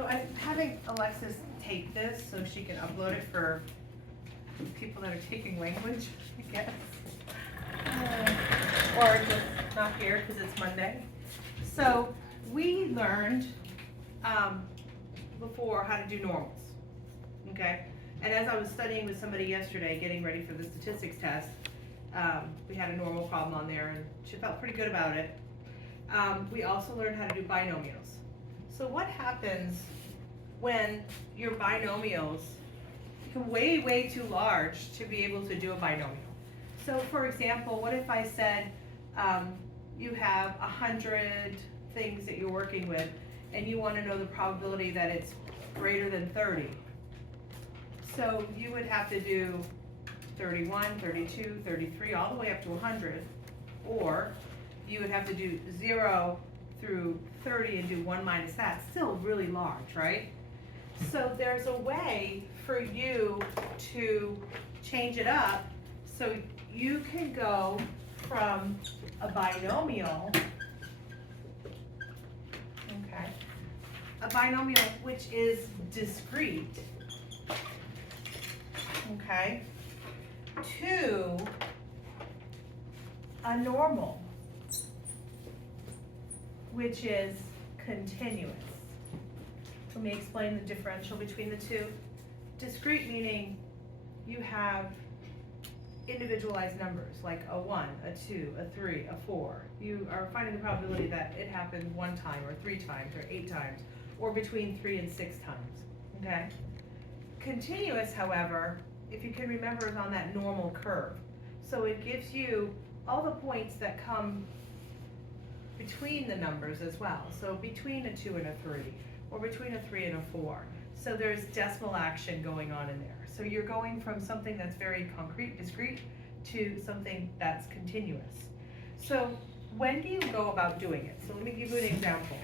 So I'm having Alexis take this so she can upload it for people that are taking language, I guess. Or just not here because it's Monday. So we learned before how to do normals, okay? And as I was studying with somebody yesterday, getting ready for the statistics test, we had a normal problem on there and she felt pretty good about it. We also learned how to do binomials. So what happens when your binomials become way, way too large to be able to do a binomial? So for example, what if I said you have 100 things that you're working with and you want to know the probability that it's greater than 30. So you would have to do 31, 32, 33, all the way up to 100, or you would have to do 0 through 30 and do 1 minus that. Still really large, right? So there's a way for you to change it up so you can go from a binomial, okay, a binomial which is discrete, okay, to a normal, which is continuous. Let me explain the differential between the two. Discrete meaning you have individualized numbers like a 1, a 2, a 3, a 4. You are finding the probability that it happened 1 time or 3 times or 8 times or between 3 and 6 times, okay? Continuous, however, if you can remember, is on that normal curve. So it gives you all the points that come between the numbers as well. So between a 2 and a 3, or between a 3 and a 4. So there's decimal action going on in there. So you're going from something that's very concrete, discrete, to something that's continuous. So when do you go about doing it? So let me give you an example.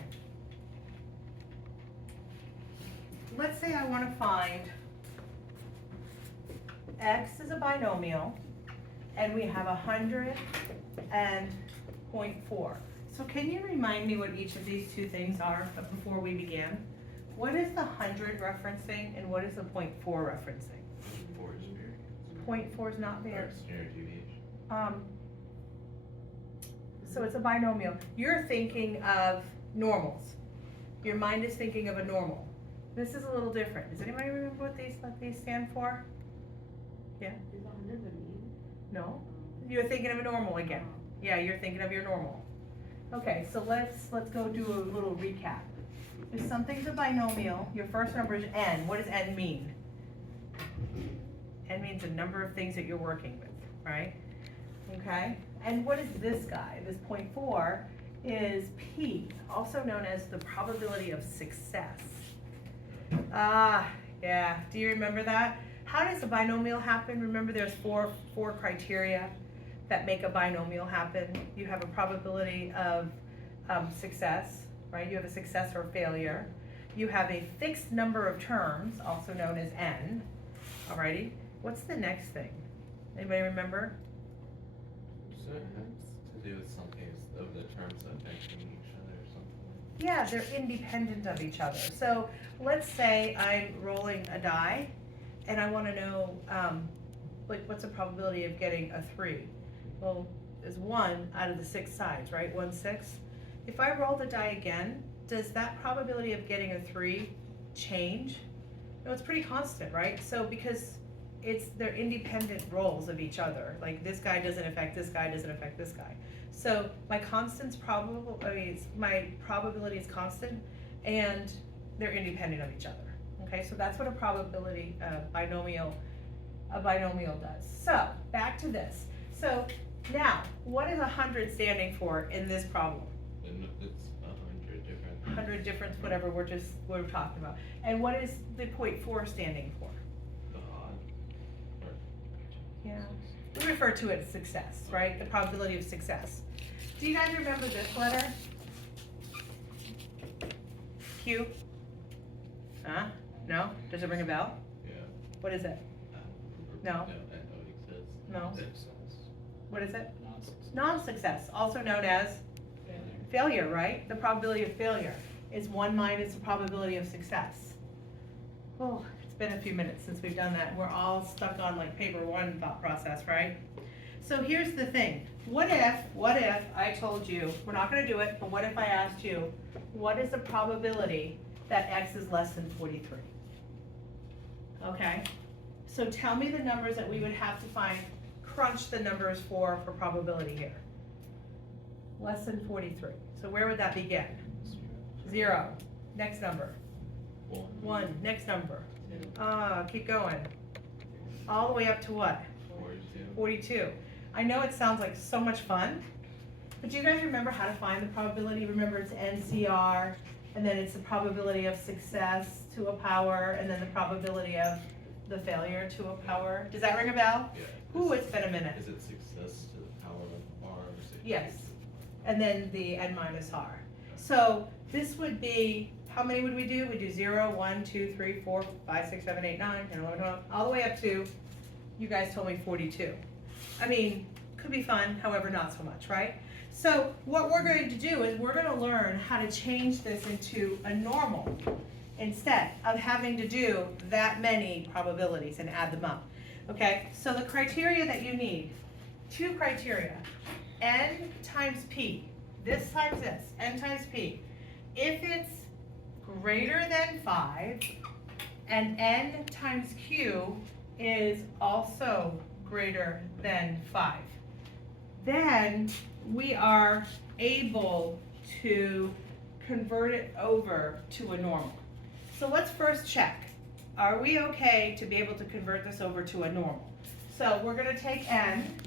Let's say I want to find x is a binomial, and we have 100 and 0.4. So can you remind me what each of these two things are before we began? What is the 100 referencing and what is the 0.4 referencing? 4 is variance. 0.4 is not there. Standard deviation. So it's a binomial. You're thinking of normals. Your mind is thinking of a normal. This is a little different. Does anybody remember what these stand for? Yeah? Is 100 the mean? No? You're thinking of a normal again. Yeah, you're thinking of your normal. Okay, so let's go do a little recap. If something's a binomial, your first number is n. What does n mean? N means the number of things that you're working with, right? Okay, and what is this guy? This 0.4 is p, also known as the probability of success. Ah, yeah, do you remember that? How does a binomial happen? Remember there's four criteria that make a binomial happen. You have a probability of success, right? You have a success or failure. You have a fixed number of terms, also known as n. Alrighty, what's the next thing? Anybody remember? So it has to do with something of the terms affecting each other or something. Yeah, they're independent of each other. So let's say I'm rolling a die and I want to know like what's the probability of getting a 3? Well, is 1 out of the 6 sides, right? 1 6. If I roll the die again, does that probability of getting a 3 change? No, it's pretty constant, right? So because they're independent rolls of each other. Like this guy doesn't affect this guy, doesn't affect this guy. So my constant's probable, my probability is constant, and they're independent of each other. Okay, so that's what a probability binomial does. So back to this. So now, what is 100 standing for in this problem? And it's 100 different. 100 different, whatever we're talking about. And what is the 0.4 standing for? The odd. Or, Yeah. We refer to it as success, right? The probability of success. Do you guys remember this letter? Q? Huh? No? Does it ring a bell? yeah. What is it? No. No, I know it exists. No. Success. What is it? Non-success. Non-success, also known as failure, right? The probability of failure. is 1 minus the probability of success. Oh, it's been a few minutes since we've done that. We're all stuck on like paper one thought process, right? So here's the thing. What if I told you, we're not gonna do it, but what if I asked you, what is the probability that x is less than 43? Okay, so tell me the numbers that we would have to find, crunch the numbers for probability here. Less than 43. So where would that begin? 0. Next number. 1. Next number. Keep going. All the way up to what? 42. I know it sounds like so much fun, but do you guys remember how to find the probability? Remember it's NCR, and then it's the probability of success to a power, and then the probability of the failure to a power. Does that ring a bell? Yeah. Ooh, it's been a minute. Is it success to the power of r? Or is it Yes. And then the n minus r. So this would be, how many would we do? We do 0, 1, 2, 3, 4, 5, 6, 7, 8, 9, 10, 11, 12, all the way up to, you guys told me 42. I mean, could be fun, however not so much, right? So what we're going to do is we're going to learn how to change this into a normal instead of having to do that many probabilities and add them up. Okay, so the criteria that you need, 2 criteria, n times p, this times this, n times p. If it's greater than 5 and n times q is also greater than 5, then we are able to convert it over to a normal. So let's first check. Are we okay to be able to convert this over to a normal? So we're going to take n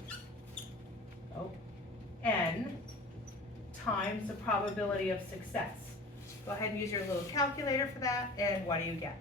times the probability of success. Go ahead and use your little calculator for that, and what do you get?